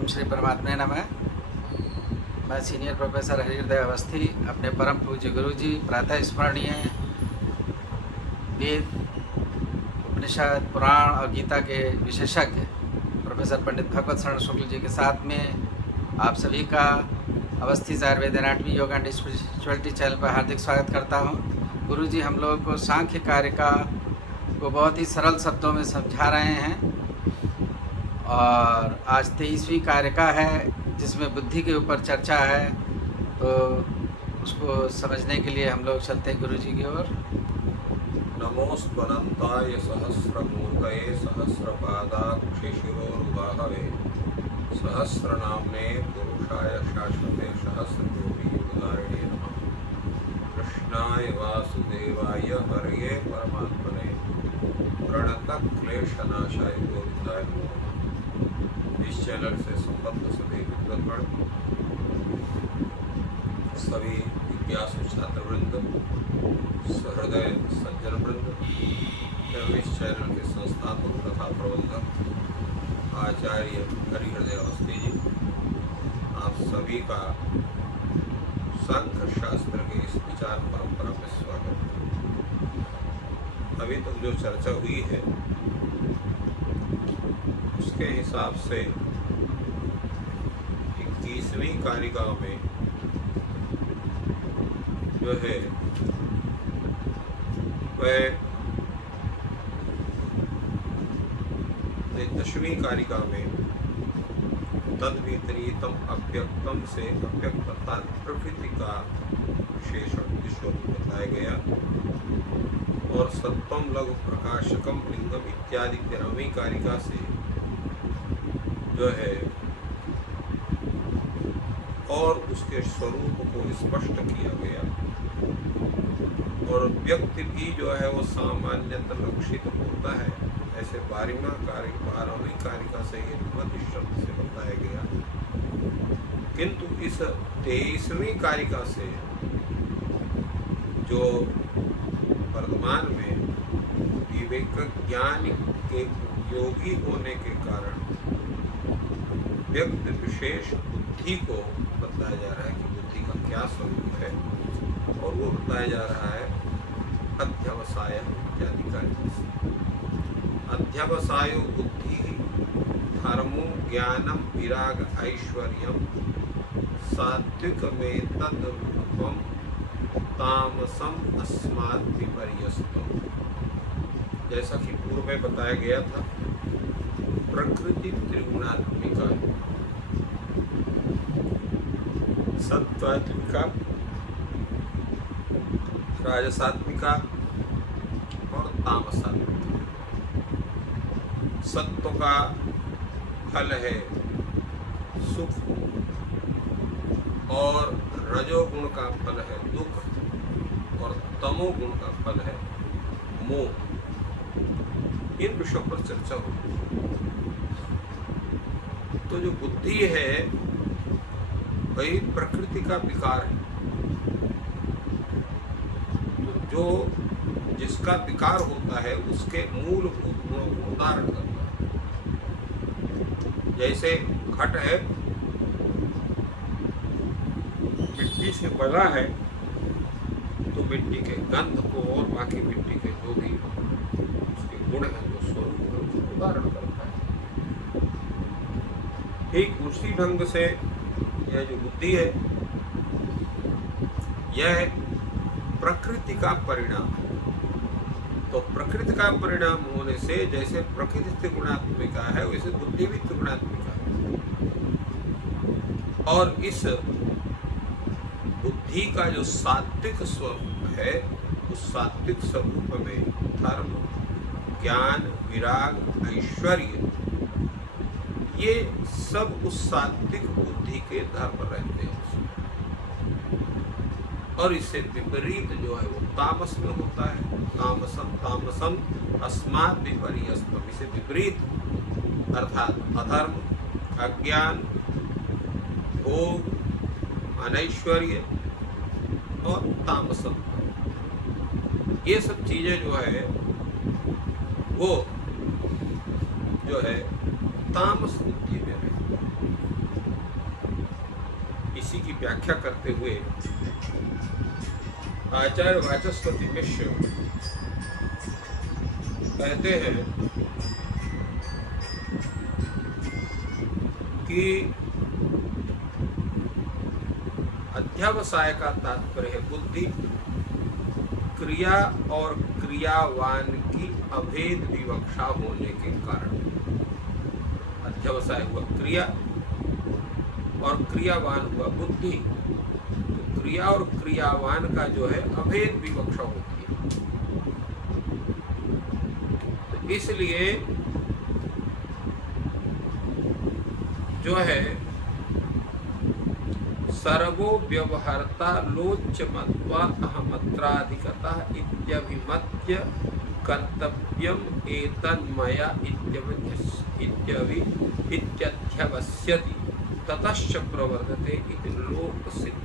ओम श्री परमात्मा नमः। मैं सीनियर प्रोफेसर हरिहृदय अवस्थी अपने परम पूज्य गुरु जी प्रातः स्मरणीय वेद, उपनिषद, पुराण और गीता के विशेषज्ञ प्रोफेसर पंडित भगवत शरण शुक्ल जी के साथ में आप सभी का Awasthi Ayurveda anatomy yoga and spirituality channel पर हार्दिक स्वागत करता हूँ। गुरु जी हम लोगों को सांख्य कारिका को बहुत ही सरल शब्दों में समझा रहे हैं और आज 23वीं कारिका है जिसमें बुद्धि के ऊपर चर्चा है, तो उसको समझने के लिए हम लोग चलते हैं गुरु जी की ओर। नमोऽस्त्वनन्ताय सहस्रमूर्तये सहस्रपादाक्षिशिरोरुबाहवे सहस्रनाम्ने पुरुषाय शाश्वते सहस्रकोटियुगधारिणे नमः। कृष्णाय वासुदेवाय हरये परमात्मने प्रणतक्लेशनाशाय गोविन्दाय नमो नमः। इस चैनल से संबद्ध सभी विद्वद्गण, सभी जिज्ञासु छात्रवृंद, सहृदय सज्जन वृंद एवं इस चैनल के संस्थापक तथा प्रबंधक आचार्य हरिहृदय अवस्थी जी, आप सभी का सांख्य शास्त्र के इस विचार परंपरा में स्वागत है। अभी तक जो चर्चा हुई है उसके हिसाब से 21वीं कारिका में जो है वह 10वीं कारिका में तद विपरीतम अव्यक्तम से अव्यक्त अर्थात प्रकृति का विशेषण विश्वरूप बताया गया और सत्वम लघु प्रकाशकम लिंगम इत्यादि 13वीं कारिका से जो है और उसके स्वरूप को स्पष्ट किया गया और व्यक्ति भी जो है वो सामान्यतः लक्षित होता है, ऐसे 12वीं कारिका से ये मत शब्द से बताया गया। किंतु इस 23वीं कारिका से जो वर्तमान में विवेक ज्ञान के योगी होने के कारण व्यक्ति विशेष बुद्धि को बताया जा रहा है कि बुद्धि का क्या स्वरूप है, और वो बताया जा रहा है अध्यवसाय इत्यादि कार्य से। अध्यवसायो बुद्धि धर्मो ज्ञानम विराग ऐश्वर्यम सात्विक में तद्रूपम तामसम अस्मात् विपर्यस्तम। जैसा कि पूर्व में बताया गया था, प्रकृति त्रिगुणात्मिका, सत्वात्मिका, राजसात्मिका और तामसात्मिका। सत्व का फल है सुख और रजोगुण का फल है दुख और तमोगुण का फल है मोह। इन विषयों पर चर्चा होगी। तो जो बुद्धि है वही प्रकृति का विकार है, तो जो जिसका विकार होता है उसके मूलभूत गुणों को उदाहरण करता है। जैसे घट है, मिट्टी से बना है, तो मिट्टी के गंध को और बाकी मिट्टी के जो भी उसके गुण हैं, जो स्वरूप है, उसको उदाहरण करता है। ठीक उसी ढंग से यह जो बुद्धि है यह प्रकृति का परिणाम है। तो प्रकृति का परिणाम होने से जैसे प्रकृति त्रिगुणात्मिका है, वैसे बुद्धि भी त्रिगुणात्मिका है। और इस बुद्धि का जो सात्विक स्वरूप है, उस सात्विक स्वरूप में धर्म, ज्ञान, विराग, ऐश्वर्य, ये सब उस सात्विक बुद्धि के धर्म रहते हैं। और इससे विपरीत जो है वो तामस में होता है। तामसम अस्मात् विपर्यस्तम, इसे विपरीत अर्थात अधर्म, अज्ञान, भोग, अनैश्वर्य और तामसम, ये सब चीजें जो है वो जो है तामस बुद्धि में रहे। इसी की व्याख्या करते हुए आचार्य वाचस्पति मिश्र कहते हैं कि अध्यावसाय का तात्पर्य है बुद्धि, क्रिया और क्रियावान की अभेद विवक्षा होने के कारण। अध्यावसाय हुआ क्रिया और क्रियावान हुआ बुद्धि, तो क्रिया और क्रियावान का जो है अभेद विवक्षा होती है। तो इसलिए जो है सर्वो व्यवहारता लोच्य मत्वा अहमत्राधिकता इत्यभिमत्य कर्तव्यम एतन्मया इत्यध्यवस्यति ततश्च प्रवर्तते इति लोक सिद्ध।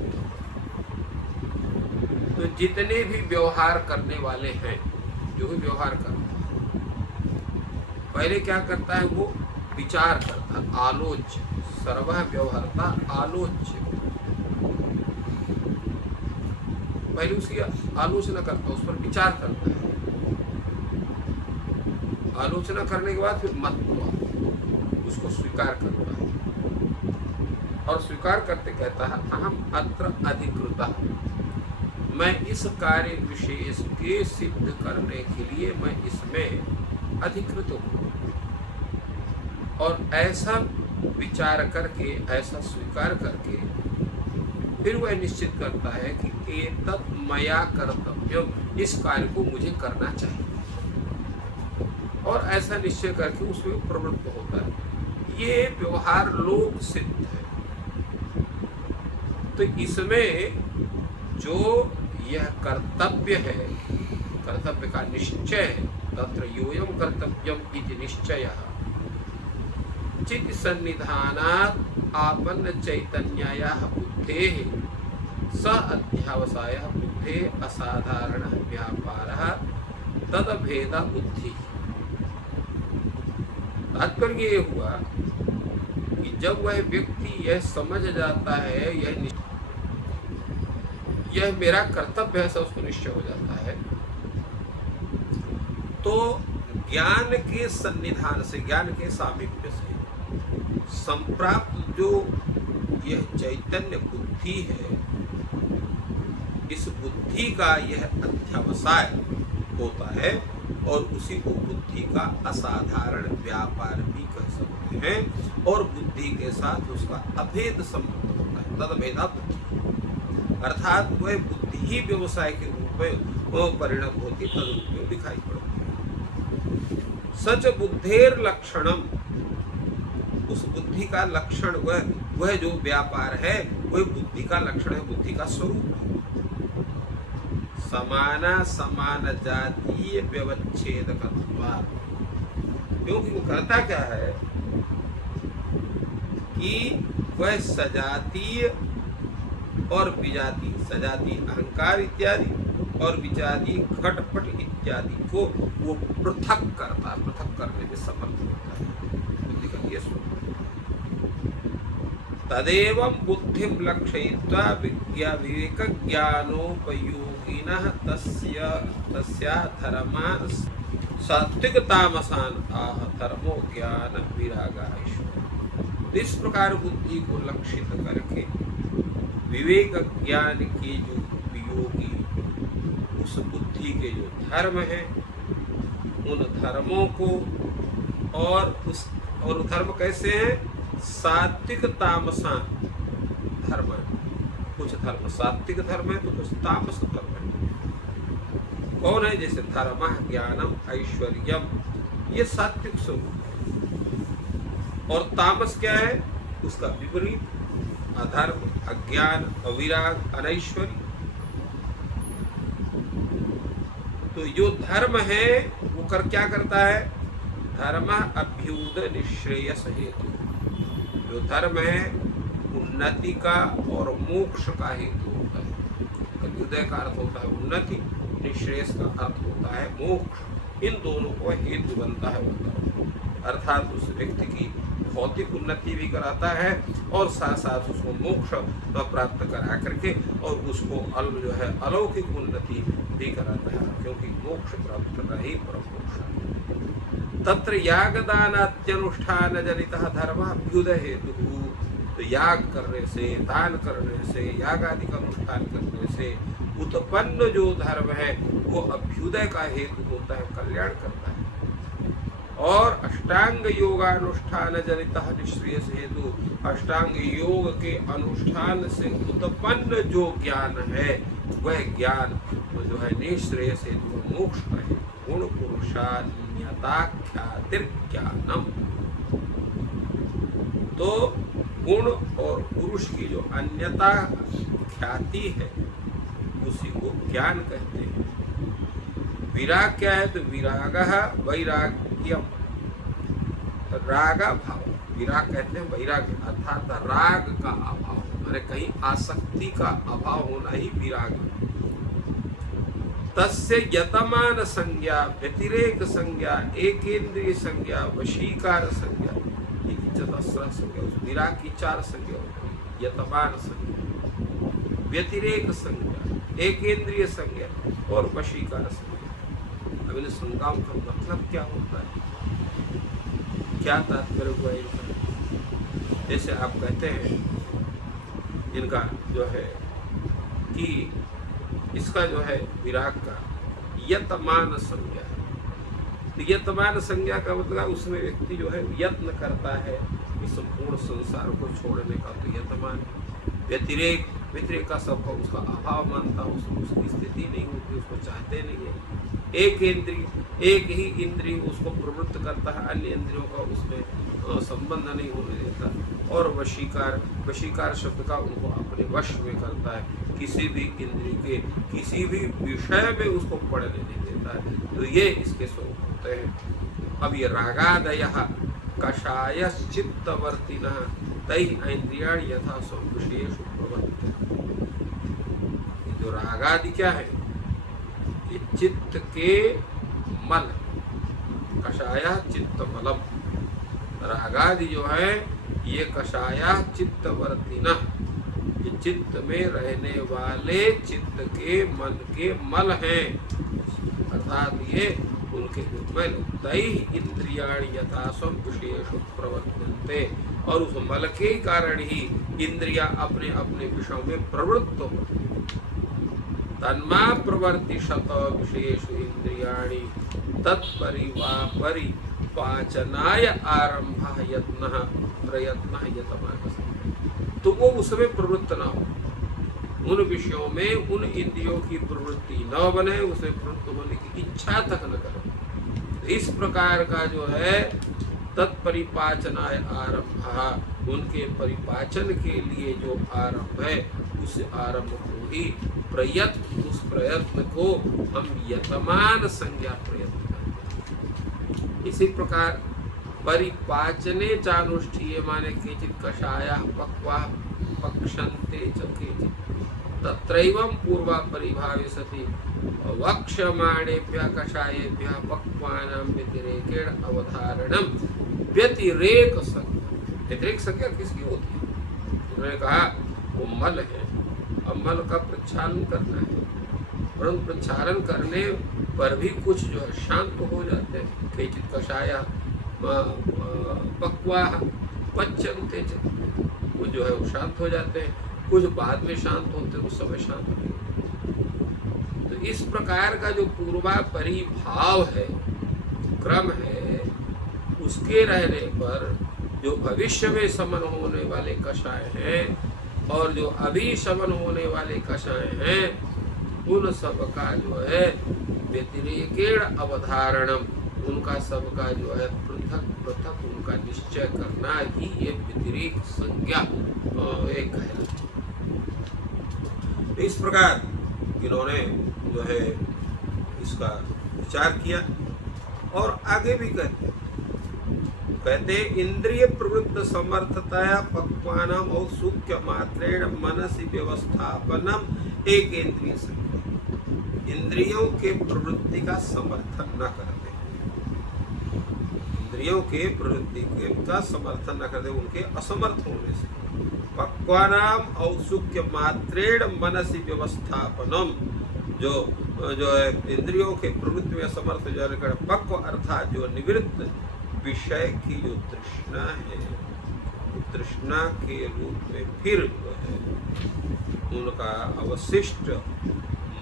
तो जितने भी व्यवहार करने वाले हैं, जो भी व्यवहार करता है, पहले क्या करता है, वो विचार करता है, आलोच्य। सर्वः व्यवहारता आलोच्य, पहले उसकी आलोचना करता है, उस पर विचार करता है। आलोचना करने के बाद फिर मत्वा उसको स्वीकार करता है, और स्वीकार करते कहता है अहम अत्र अधिकृतः, मैं इस कार्य विशेष के सिद्ध करने के लिए मैं इसमें अधिकृत हूँ। और ऐसा विचार करके, ऐसा स्वीकार करके फिर वह निश्चित करता है कि एतत् मया कर्तव्यम, इस कार्य को मुझे करना चाहिए, और ऐसा निश्चय करके उसमें प्रवृत्त होता है। ये व्यवहार लोक सिद्ध है। तो इसमें जो यह कर्तव्य है, कर्तव्य का निश्चय है, तत्र योऽयं कर्तव्यम इति निश्चयः चित्त सन्निधानात् आपन्न चैतन्यायाः बुद्धेः स अध्यावसायः बुद्धेः असाधारणः व्यापारः तदभेद बुद्धि। तात्पर्य ये हुआ कि जब वह व्यक्ति यह समझ जाता है, यह मेरा कर्तव्य है, ऐसा उसको निश्चय हो जाता है, तो ज्ञान के सन्निधान से, ज्ञान के सामीप्य से संप्राप्त जो यह चैतन्य बुद्धि है, इस बुद्धि का यह अध्यावसाय होता है, और उसी को बुद्धि का असाधारण व्यापार भी कह सकते हैं, और बुद्धि के साथ उसका अभेद संबंध होता है, तदभेदा बुद्धि। अर्थात वह बुद्धि ही व्यवसाय के रूप में परिणत होती, तदरूप में दिखाई पड़ती है। सच बुद्धेर लक्षणम, उस बुद्धि का लक्षण वह जो व्यापार है, वह बुद्धि का लक्षण है, बुद्धि का स्वरूप है। समाना समान जातीय व्यवच्छेदकत्वात्, क्योंकि वो करता क्या है कि वह सजातीय और विजातीय, सजातीय अहंकार इत्यादि और विजातीय घटपट इत्यादि को वो पृथक करता है, पृथक करने में समर्थ होता है, बुद्धि का ये स्वरूप। तदेवं बुद्धिं लक्षयित्वा विवेक ज्ञानोपयोगिनः तस्या धर्मान् सात्विक तामसान् आह धर्मो ज्ञान विरागाईश्वर। इस प्रकार बुद्धि को लक्षित करके विवेक ज्ञान के जो उपयोगी, उस बुद्धि के जो धर्म हैं, उन धर्मों को, और धर्म कैसे हैं, सात्विक तामसान धर्म है। कुछ धर्म सात्विक धर्म है, तो कुछ तामस धर्म है। कौन है? जैसे धर्म ज्ञानम ऐश्वर्यम, ये सात्विक स्वरूप है, और तामस क्या है, उसका विपरीत, अधर्म, अज्ञान, अविराग, अनैश्वर्य। तो जो धर्म है वो क्या करता है, धर्म अभ्युद निश्रेयस हेतु, जो धर्म है उन्नति का और मोक्ष का हेतु होता है। अभ्युदय का अर्थ होता है उन्नति, निश्रेयस का अर्थ होता है मोक्ष। इन दोनों को हेतु बनता है वो धर्म, अर्थात उस व्यक्ति की भौतिक उन्नति भी कराता है और साथ साथ उसको मोक्ष प्राप्त करा करके और उसको जो है अलौकिक उन्नति भी कराता है, क्योंकि मोक्ष प्राप्त करना ही परम मोक्ष है। तत्र यागदानात्यनुष्ठान जनितः धर्माभ्युदय हेतु, तो याग करने से, दान करने से, याग आदि का अनुष्ठान करने से उत्पन्न जो धर्म है वो अभ्युदय का हेतु होता है, कल्याण करता है। और अष्टांग योगानुष्ठान जनितः निश्रेयस हेतु, अष्टांग योग के अनुष्ठान से उत्पन्न जो ज्ञान है वह ज्ञान जो है निश्रेयस हेतु मोक्ष का है। गुण पुरुषान्यता ख्यातिर्ज्ञानम, तो गुण और पुरुष की जो अन्यता ख्याति है उसी को ज्ञान कहते हैं। विराग क्या है? तो विराग वैराग्यम, राग भाव, विराग कहते हैं वैराग्य अर्थात राग का अभाव, माने कहीं आसक्ति का अभाव होना ही विराग है। तस्य यतमान संज्ञा, व्यतिरेक संज्ञा, एकेंद्रिय संज्ञा, वशीकार संज्ञा, चतस्र संज्ञा, उस विराग की 4 संज्ञा होती है। यतमान संज्ञा, व्यतिरेक संज्ञा, एकेंद्रिय संज्ञा और वशीकार संज्ञा। अब इन संज्ञाओं का मतलब क्या होता है, क्या तात्पर्य हुआ इनका? जैसे आप कहते हैं इनका जो है कि इसका जो है विराग का यतमान संज्ञा, यतमान संज्ञा का मतलब उसमें व्यक्ति जो है यत्न करता है इस संपूर्ण संसार को छोड़ने का, तो यतमान। व्यतिरेक, व्यतिरेक का सबका उसका अभाव मानता, उसकी स्थिति नहीं होती, उसको चाहते नहीं है। एक इंद्रिय, एक ही इंद्रिय उसको प्रवृत्त करता है, अन्य इंद्रियों का उसमें संबंध नहीं होने देता। और वशीकार, वशीकार शब्द का उनको अपने वश में करता है, किसी भी इंद्रिय के किसी भी विषय में उसको पढ़ने नहीं देता है। तो ये इसके स्वरूप होते हैं। अब ये रागादयः कषायश्चित्तवर्तिनः तैः इंद्रियाणि यथा स्वविषयेषु प्रवर्तन्ते। जो रागादि क्या है? ये चित्त के मल, कषाया चित्त मलम, रागादि जो है ये कषाया चित्तवर्तिनः, ये चित्त में रहने वाले चित्त के मन के मल हैं, अर्थात ये उनके मल। तैः इंद्रियाणि यथा स्वं विषयेषु प्रवर्तन्ते, और उस मल के कारण ही इंद्रियां अपने अपने विषयों में प्रवृत्त होती हैं। तन्मा प्रवर्तिषत विषयेषु इंद्रियाणि तत्परिपाचनाय आरंभः यत्नः प्रयत्नः यतमानः, तो वो उसमें प्रवृत्त ना हो, उन विषयों में उन इंद्रियों की प्रवृत्ति न बने, उसे प्रवृत्त होने की इच्छा तक न करे। इस प्रकार का जो है तत्परिपाचनाय आरंभ, उनके परिपाचन के लिए जो आरंभ है उस आरंभ को ही प्रयत्न, उस प्रयत्न को हम यतमान संज्ञा प्रयत्न करते हैं। इसी प्रकार परिपाचने चानुष्ठीय माने केचित् कषाया पक्वा पक्षन्ते च केचित् तत्रैवं पूर्वा परिभावे सति वक्ष्यमाणेभ्यः कषायेभ्यः पक्वानां व्यतिरेकेण अवधारणं व्यतिरेक संज्ञा। व्यतिरेक संज्ञा किसकी होती है? उन्होंने कहा वो मल है, अब मल का प्रक्षालन करना है, परंतु प्रक्षालन करने पर भी कुछ जो है शांत हो जाते हैं। केचित् कषाया पक्वा पच्यन्ते च, वो जो है वो शांत हो जाते हैं, कुछ बाद में शांत होते हैं, उस समय शांत नहीं होते। तो इस प्रकार का जो पूर्वा परिभाव है, क्रम है, उसके रहने पर जो भविष्य में समन होने वाले कषाय हैं और जो अभी समन होने वाले कषाय हैं, उन सब का जो है व्यतिरेकेण अवधारणम, उनका सबका जो है पृथक पृथक उनका निश्चय करना ही ये व्यतिरेक संज्ञा एक है। इस प्रकार इन्होंने जो है इसका विचार किया और आगे भी कहते इंद्रिय प्रवृत्त समर्थताया पक्वानाम औत्सुक्य मात्रेण मनसि व्यवस्थापनम एक इंद्रिय संज्ञा। इंद्रियों के प्रवृत्ति का समर्थन न करते, इंद्रियों के प्रवृत्ति के का समर्थन न करते, उनके असमर्थ होने से। पक्वानाम औत्सुक्य मात्रेण मनसी व्यवस्थापनम, जो है इंद्रियों के प्रवृत्ति में समर्थ हो जाने का पक्व अर्थात जो निवृत्त विषय की जो तृष्णा है, तृष्णा के रूप में फिर जो है उनका अवशिष्ट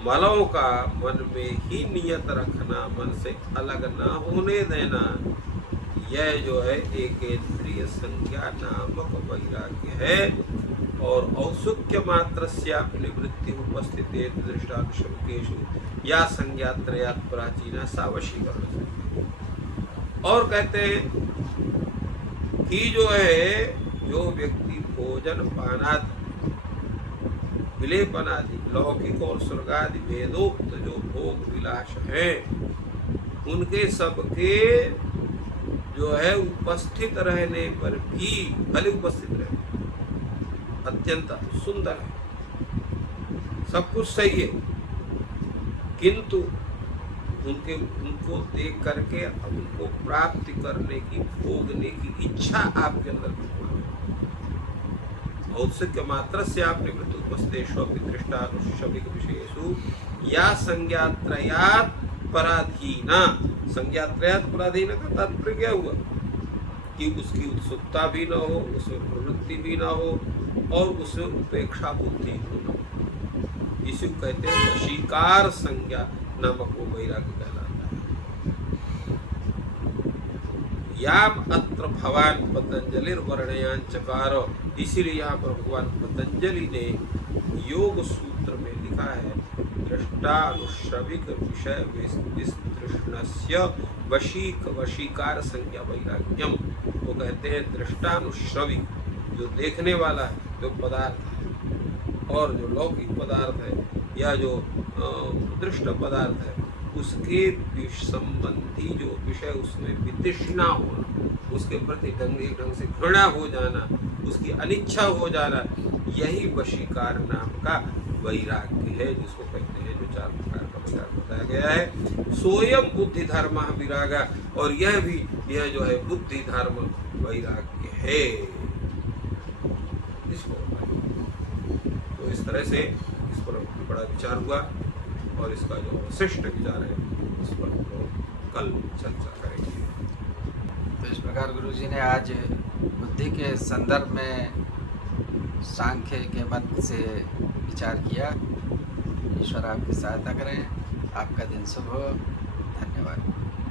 मलों का मन में ही नियत रखना, मन से अलग ना होने देना, यह जो है एक इंद्रिय संज्ञा नामक वैराग्य है। और औत्सुक्य मात्र निवृत्ति उपस्थित दृष्टानुशब्देषु या संज्ञा त्रयात् प्राचीना सा वशीकरण। और कहते हैं कि जो है जो व्यक्ति भोजन पानादि विलेपनादि लौकिक और स्वर्गादि वेदोक्त जो भोग विलास है, उनके सबके जो है उपस्थित रहने पर भी, भले उपस्थित रहे, अत्यंत सुंदर है, सब कुछ सही है, किंतु उनको देख करके उनको प्राप्ति करने की, भोगने की इच्छा आपके अंदर औत्सुक्य मात्र से आप निवृत्त उपस्थितेषु दृष्टानुशब्दिक विषयेषु या संज्ञात्रयात् पराधीना। संज्ञात्रयात् पराधीन का तात्पर्य क्या हुआ कि उसकी उत्सुकता भी न हो, उसमें प्रवृत्ति भी न हो और उसमें उपेक्षा बुद्धि न हो। इसी को कहते हैं वशीकार संज्ञा नामक वो वैराग्य कहलाता है। याम अत्र भगवान पतंजलि वर्णयान चकार, इसीलिए यहाँ पर भगवान पतंजलि ने योग सूत्र में लिखा है दृष्टानुश्रविक विषय विस्तृष्णस्य वशीकार संज्ञा वैराग्यम। वो कहते हैं दृष्टानुश्रविक, जो देखने वाला है, जो पदार्थ है, और जो लौकिक पदार्थ है या जो दृष्ट पदार्थ है, उसके संबंधी जो विषय उसमें वितृष्णा होना, उसके प्रति एक ढंग से घृणा हो जाना, उसकी अनिच्छा हो जाना, यही वशीकार नाम का वैराग्य है, जिसको कहते हैं, जो 4 प्रकार का वैराग्य बताया गया है। सोयम बुद्धि धर्म विरागा, और यह जो है बुद्धि धर्म वैराग्य है, इसको। तो इस तरह से इस पर बड़ा विचार हुआ, और इसका जो श्रेष्ठ विचार है उस पर तो कल चर्चा करेंगे। तो इस प्रकार गुरुजी ने आज बुद्धि के संदर्भ में सांख्य के मत से विचार किया। ईश्वर आपकी सहायता करें। आपका दिन शुभ हो।